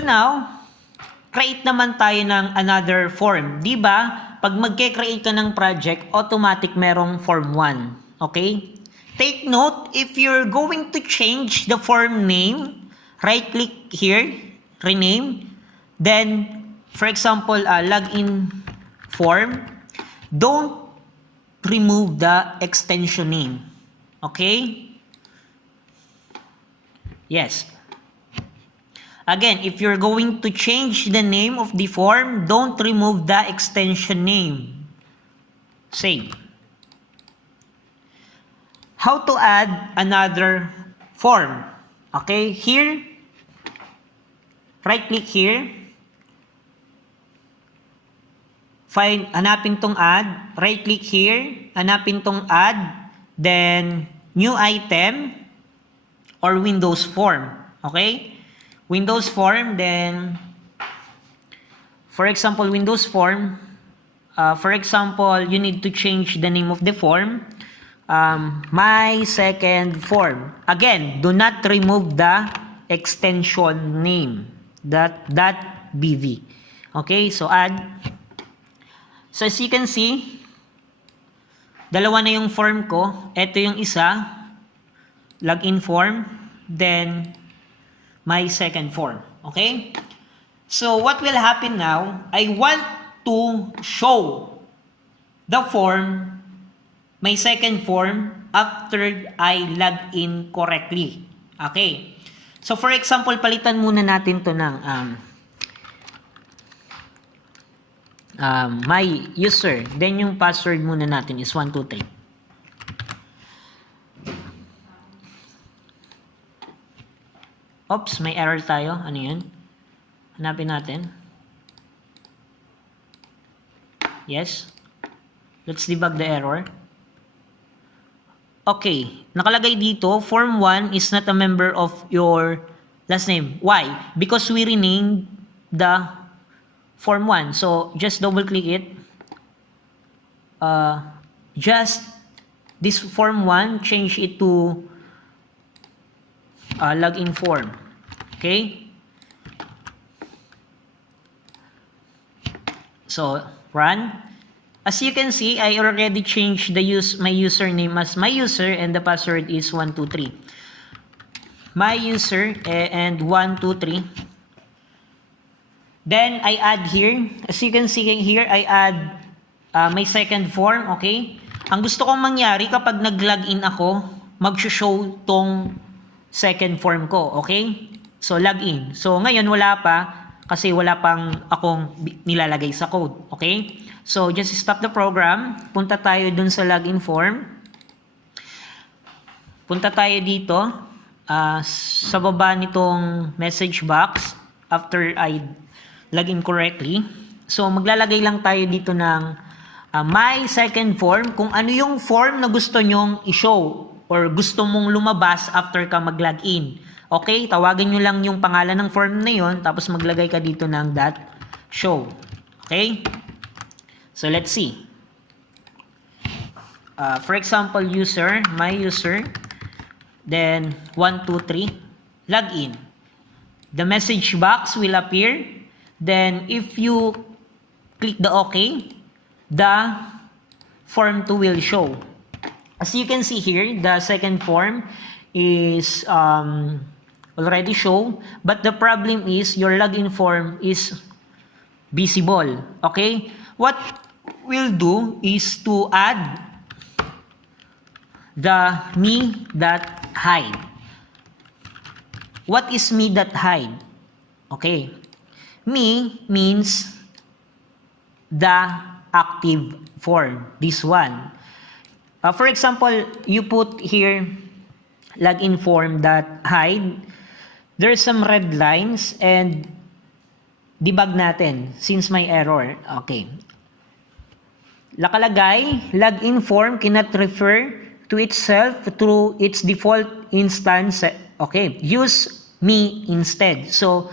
So now, create naman tayo ng another form. Di ba? Pag magke-create ka ng project, automatic merong form 1. Okay? Take note, if you're going to change the form name, right-click here, rename. Then, for example, login form, don't remove the extension name. Okay? Yes. Again, if you're going to change the name of the form, don't remove the extension name. Save. How to add another form? Okay, here, right-click here. Hanapin tong add. Right-click here. Hanapin tong add. Then, new item or Windows form. Okay? Windows form, then, for example, Windows form, for example, you need to change the name of the form, my second form. Again, do not remove the extension name, .bv. Okay, so add. So as you can see, dalawa na yung form ko. Ito yung isa, login form, then my second form. Okay? So, what will happen now, I want to show the form, my second form, after I log in correctly. Okay? So, for example, palitan muna natin to ng my user. Then, yung password muna natin is 123. Oops, may error tayo. Ano yun? Hanapin natin. Yes. Let's debug the error. Okay. Nakalagay dito, form 1 is not a member of your last name. Why? Because we renamed the form 1. So, just double click it. Just this form 1, change it to login form. Okay? So, run. As you can see, I already changed my username as my user and the password is 123. My user and 123. Then, I add here. As you can see here, I add my second form. Okay? Ang gusto kong mangyari kapag nag-login ako, mag-show tong second form ko, okay? So, login. So, ngayon wala pa kasi wala pang akong nilalagay sa code, okay? So, just stop the program. Punta tayo dun sa login form. Punta tayo dito sa baba nitong message box after I login correctly. So, maglalagay lang tayo dito ng my second form, kung ano yung form na gusto nyong i-show or gusto mong lumabas after ka mag-login. Okay? Tawagan nyo lang yung pangalan ng form na yon, tapos maglagay ka dito ng .show. Okay? So, let's see. For example, user, my user, then 123, login. The message box will appear. Then, if you click the OK, the form 2 will show. As you can see here, the second form is already shown, but the problem is your login form is visible. Okay? What we'll do is to add the me.hide. What is me.hide? Okay. Me means the active form. This one. For example, you put here login form.hide. There's some red lines and debug natin since may error. Okay. Nakalagay, login form cannot refer to itself through its default instance. Okay. Use me instead. So,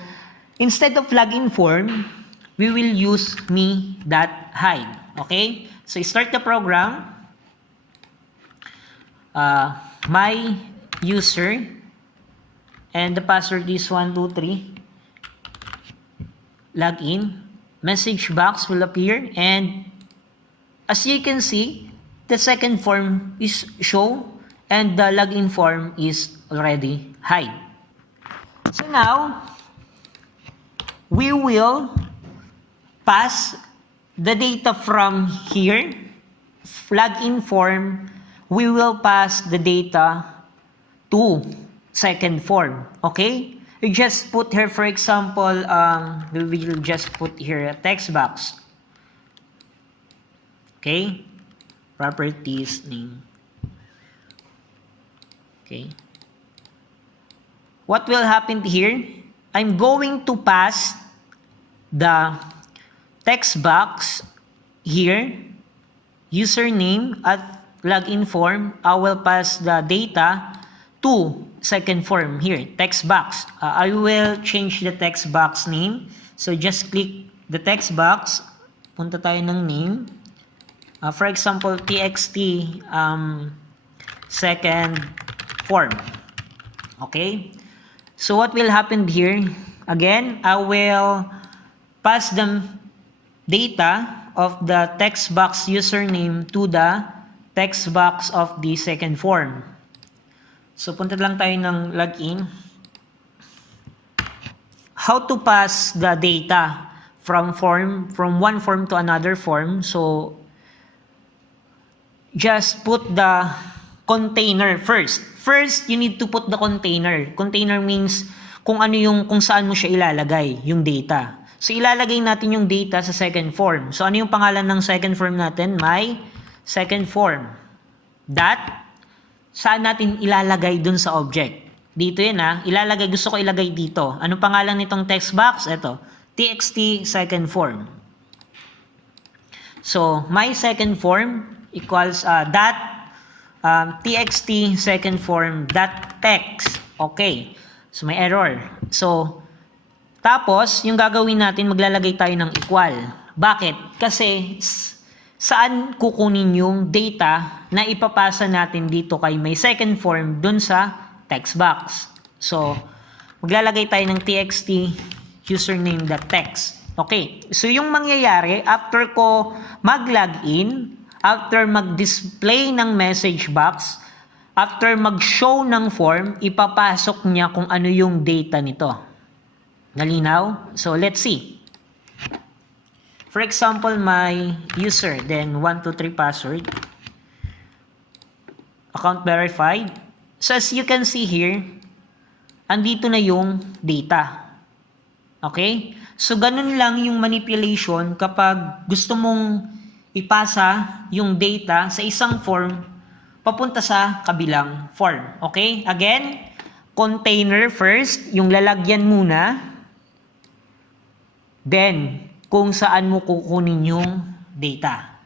instead of login form, we will use me.hide. Okay. So, start the program. My user and the password is 123. login, message box will appear, and as you can see, the second form is show and the login form is already hide. So now, we will pass the data from here, login form, we will pass the data to second form. Okay? You just put here, for example, we will just put here a text box. Okay? Properties name. Okay? What will happen here? I'm going to pass the text box here, username at login form. I will pass the data to second form here, text box. I will change the text box name. So just click the text box. Punta tayo ng name. For example, txt second form. Okay? So what will happen here? Again, I will pass the data of the text box username to the text box of the second form. So punta lang tayo ng login. How to pass the data from one form to another form? So just put the container first. First, you need to put the container. Container means kung saan mo siya ilalagay, yung data. So ilalagay natin yung data sa second form. So ano yung pangalan ng second form natin? My second form. Saan natin ilalagay dun sa object? Dito yan ilalagay, gusto ko ilagay dito. Anong pangalan nitong text box? Ito, txt second form. So my second form equals txt second form dot text. Okay. So may error. So tapos yung gagawin natin, maglalagay tayo ng equal. Bakit? Kasi saan kukunin yung data na ipapasa natin dito kay may second form dun sa text box. So maglalagay tayo ng txt username dot text. Okay. So yung mangyayari after ko mag-login, after mag-display ng message box, after mag-show ng form, ipapasok niya kung ano yung data nito. Nalinaw? So, let's see. For example, my user, then 123 password. Account verified. So, as you can see here, andito na yung data. Okay? So, ganun lang yung manipulation kapag gusto mong ipasa yung data sa isang form papunta sa kabilang form. Okay? Again, container first, yung lalagyan muna. Then, kung saan mo kukunin yung data.